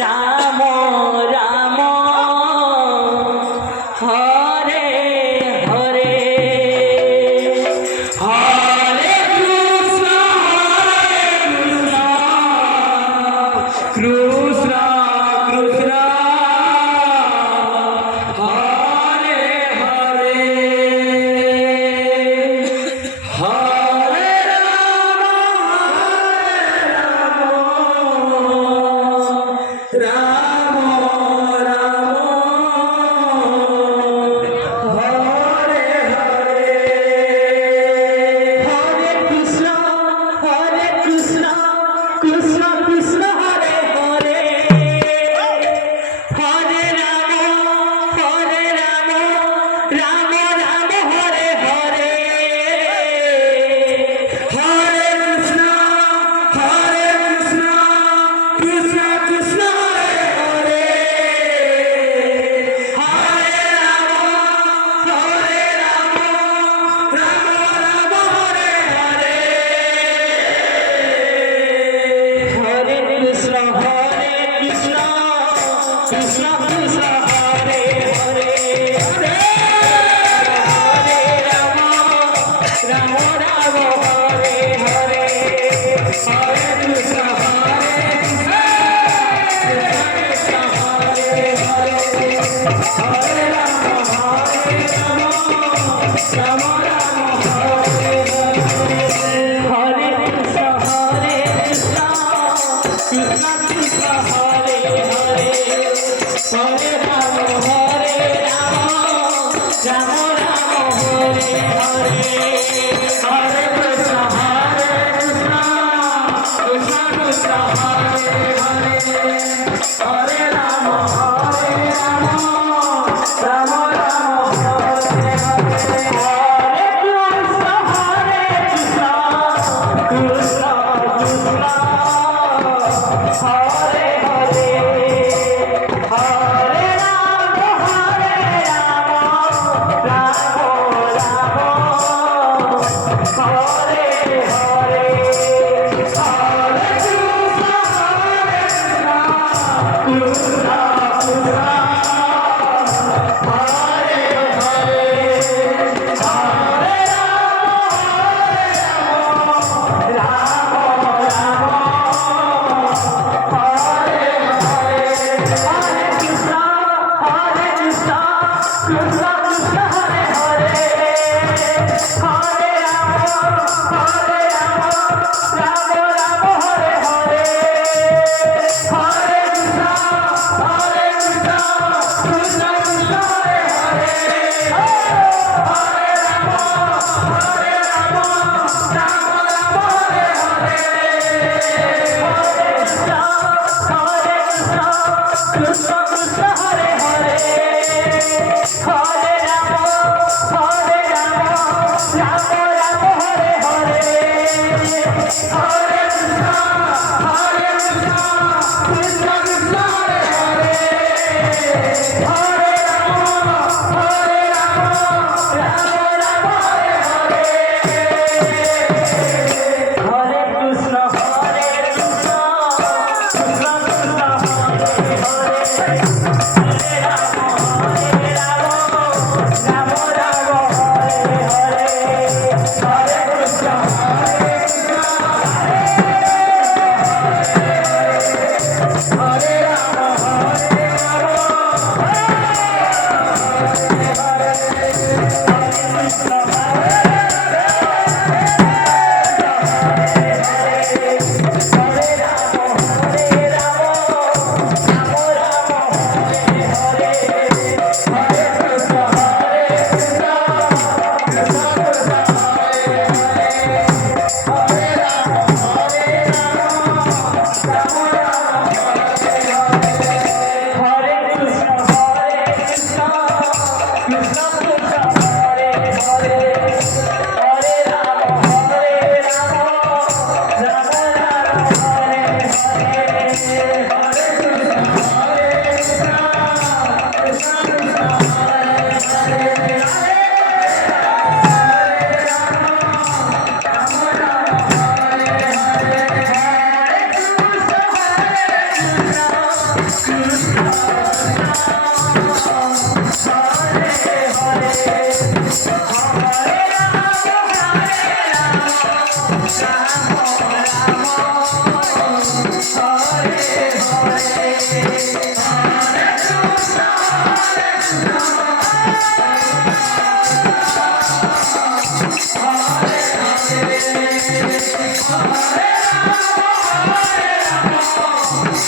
Ram Ram Hare Hare Hare Krishna Krishna Krishna Hare Hare Hare Ram Ram Hare Hare Hare Krishna Krishna Krishna Hare Hare Hare Ram Ram Ram Hare Hare Hare Krishna Krishna Krishna Hare Hare Hare Ram Ram Ram Hare Hare Hare Krishna Krishna Krishna Hare Hare Hare Ram Ram Hare Hare Hare Krishna Krishna Krishna Hare Hare Hare Ram Ram Ram Hare Hare Krishna Krishna Krishna Krishna Hare Hare Hare Ram Ram Ram Hare Hare Hare Krishna Krishna Krishna Krishna Hare Hare Hare Ram Ram Ram Hare Hare Hare Krishna Krishna Krishna Hare Hare Hare Ram Ram Ram Hare Hare Hare Krishna Krishna Krishna Hare Hare Hare Ram Ram Hare Hare Hare Krishna Krishna Krishna Hare Hare Hare Ram Ram Ram Hare Hare Hare Krishna Krishna Krishna Hare Hare Hare Ram Ram Hare Hare Hare Krishna Krishna Krishna Hare Hare Hare Ram Ram Ram Hare Hare Hare Krishna Krishna Krishna Hare Hare Hare Ram Ram Hare Hare Hare Krishna Krishna Krishna Krishna Hare Hare Hare Ram Ram Ram Hare Hare Hare Krishna Hare Ram Hare Rama